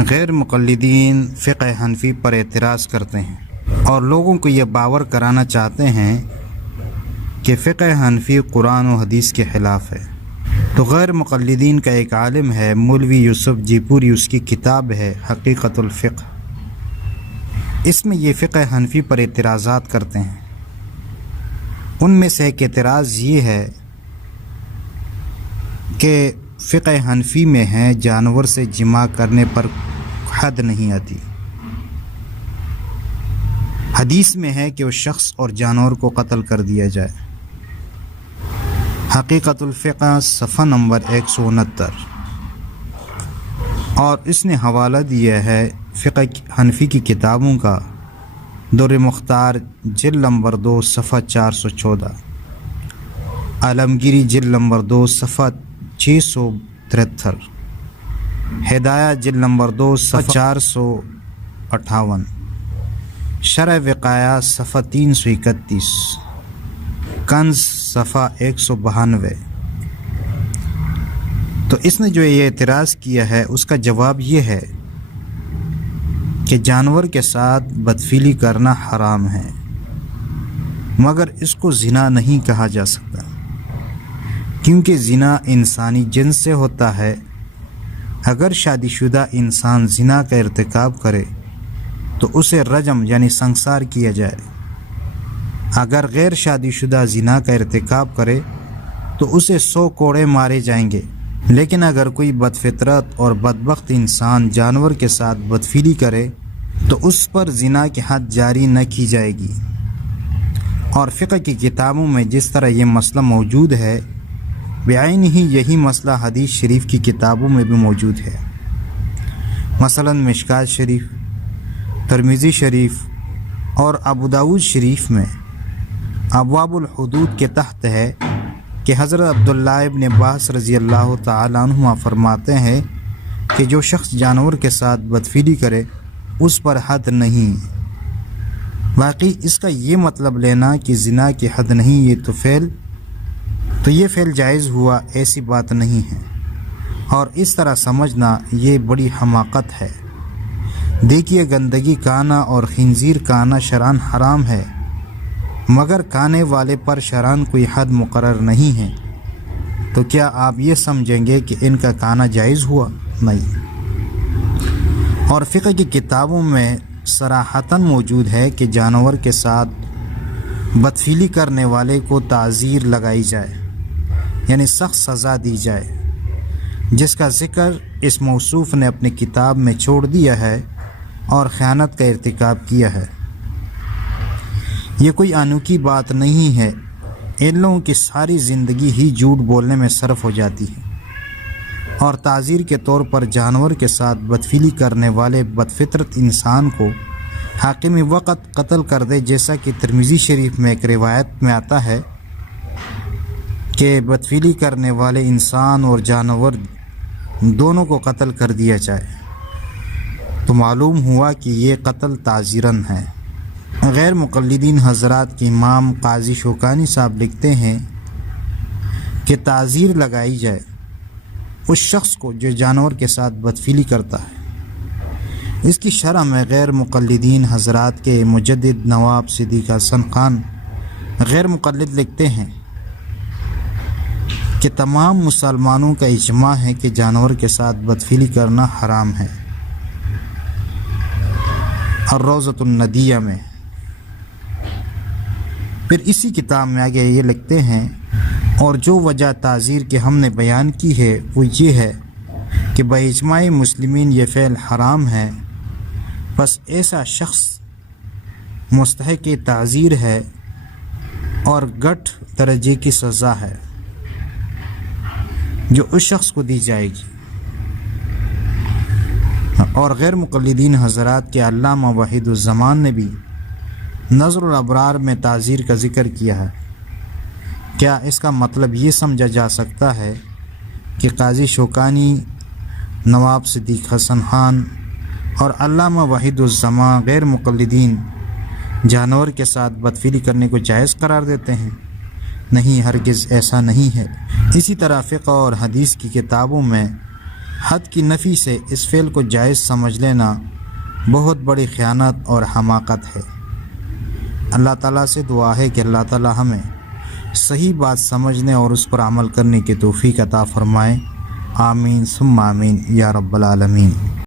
غیر مقلدین فقہ حنفی پر اعتراض کرتے ہیں اور لوگوں کو یہ باور کرانا چاہتے ہیں کہ فقہ حنفی قرآن و حدیث کے خلاف ہے۔ تو غیر مقلدین کا ایک عالم ہے مولوی یوسف جی پوری، اس کی کتاب ہے حقیقت الفقہ۔ اس میں یہ فقہ حنفی پر اعتراضات کرتے ہیں۔ ان میں سے ایک اعتراض یہ ہے کہ فقہ حنفی میں ہے جانور سے جماع کرنے پر حد نہیں آتی۔ حدیث میں ہے کہ اس شخص اور جانور کو قتل کر دیا جائے۔ حقیقت الفقہ صفحہ نمبر 169، اور اس نے حوالہ دیا ہے فقہ حنفی کی کتابوں کا، در مختار جلد نمبر 2 صفحہ 414، عالمگیری جلد نمبر 2 صفحہ 673، ہدایہ جلد نمبر 2 صفحہ 458، شرح وقایہ صفحہ 331، کنز صفحہ 192۔ تو اس نے جو یہ اعتراض کیا ہے اس کا جواب یہ ہے کہ جانور کے ساتھ بدفعلی کرنا حرام ہے، مگر اس کو زنا نہیں کہا جا سکتا، کیونکہ زنا انسانی جنس سے ہوتا ہے۔ اگر شادی شدہ انسان زنا کا ارتکاب کرے تو اسے رجم یعنی سنسار کیا جائے۔ اگر غیر شادی شدہ زنا کا ارتکاب کرے تو اسے 100 کوڑے مارے جائیں گے۔ لیکن اگر کوئی بدفطرت اور بدبخت انسان جانور کے ساتھ بدفعلی کرے تو اس پر زنا کی حد جاری نہ کی جائے گی۔ اور فقہ کی کتابوں میں جس طرح یہ مسئلہ موجود ہے، بعین ہی یہی مسئلہ حدیث شریف کی کتابوں میں بھی موجود ہے۔ مثلا مشکات شریف، ترمذی شریف اور ابو داؤد شریف میں ابواب الحدود کے تحت ہے کہ حضرت عبداللہ ابن عباس رضی اللہ تعالیٰ عنہما فرماتے ہیں کہ جو شخص جانور کے ساتھ بدفعلی کرے اس پر حد نہیں۔ باقی اس کا یہ مطلب لینا کہ زنا کی حد نہیں، یہ فعل جائز ہوا، ایسی بات نہیں ہے، اور اس طرح سمجھنا یہ بڑی حماقت ہے۔ دیکھیے، گندگی کھانا اور خنزیر کھانا شرعاً حرام ہے، مگر کھانے والے پر شرعاً کوئی حد مقرر نہیں ہے، تو کیا آپ یہ سمجھیں گے کہ ان کا کھانا جائز ہوا؟ نہیں۔ اور فقہ کی کتابوں میں صراحتاً موجود ہے کہ جانور کے ساتھ بدفعلی کرنے والے کو تعزیر لگائی جائے، یعنی سخت سزا دی جائے، جس کا ذکر اس موصوف نے اپنی کتاب میں چھوڑ دیا ہے اور خیانت کا ارتکاب کیا ہے۔ یہ کوئی انوکھی بات نہیں ہے، ان لوگوں کی ساری زندگی ہی جھوٹ بولنے میں صرف ہو جاتی ہے، اور تعزیر کے طور پر جانور کے ساتھ بدفعلی کرنے والے بدفطرت انسان کو حاکم وقت قتل کر دے، جیسا کہ ترمذی شریف میں ایک روایت میں آتا ہے کہ بدفعلی کرنے والے انسان اور جانور دونوں کو قتل کر دیا جائے، تو معلوم ہوا کہ یہ قتل تعزیراً ہے۔ غیر مقلدین حضرات کے امام قاضی شوکانی صاحب لکھتے ہیں کہ تعزیر لگائی جائے اس شخص کو جو جانور کے ساتھ بدفعلی کرتا ہے۔ اس کی شرح میں غیر مقلدین حضرات کے مجدد نواب صدیق حسن خان غیر مقلد لکھتے ہیں کہ تمام مسلمانوں کا اجماع ہے کہ جانور کے ساتھ بدفعلی کرنا حرام ہے۔ الروضۃ الندیہ میں پھر اسی کتاب میں آگے یہ لکھتے ہیں، اور جو وجہ تعزیر کے ہم نے بیان کی ہے وہ یہ ہے کہ باجماع مسلمین یہ فعل حرام ہے، بس ایسا شخص مستحق تعزیر ہے اور گٹھ درجے کی سزا ہے جو اس شخص کو دی جائے گی۔ اور غیر مقلدین حضرات کے علامہ وحید الزمان نے بھی نظر الابرار میں تعزیر کا ذکر کیا ہے۔ کیا اس کا مطلب یہ سمجھا جا سکتا ہے کہ قاضی شوکانی، نواب صدیق حسن خان اور علامہ وحید الزمان غیر مقلدین جانور کے ساتھ بدفعلی کرنے کو جائز قرار دیتے ہیں؟ نہیں، ہرگز ایسا نہیں ہے۔ اسی طرح فقہ اور حدیث کی کتابوں میں حد کی نفی سے اس فعل کو جائز سمجھ لینا بہت بڑی خیانت اور حماقت ہے۔ اللہ تعالیٰ سے دعا ہے کہ اللہ تعالیٰ ہمیں صحیح بات سمجھنے اور اس پر عمل کرنے کی توفیق عطا فرمائے۔ آمین ثم آمین یا رب العالمین۔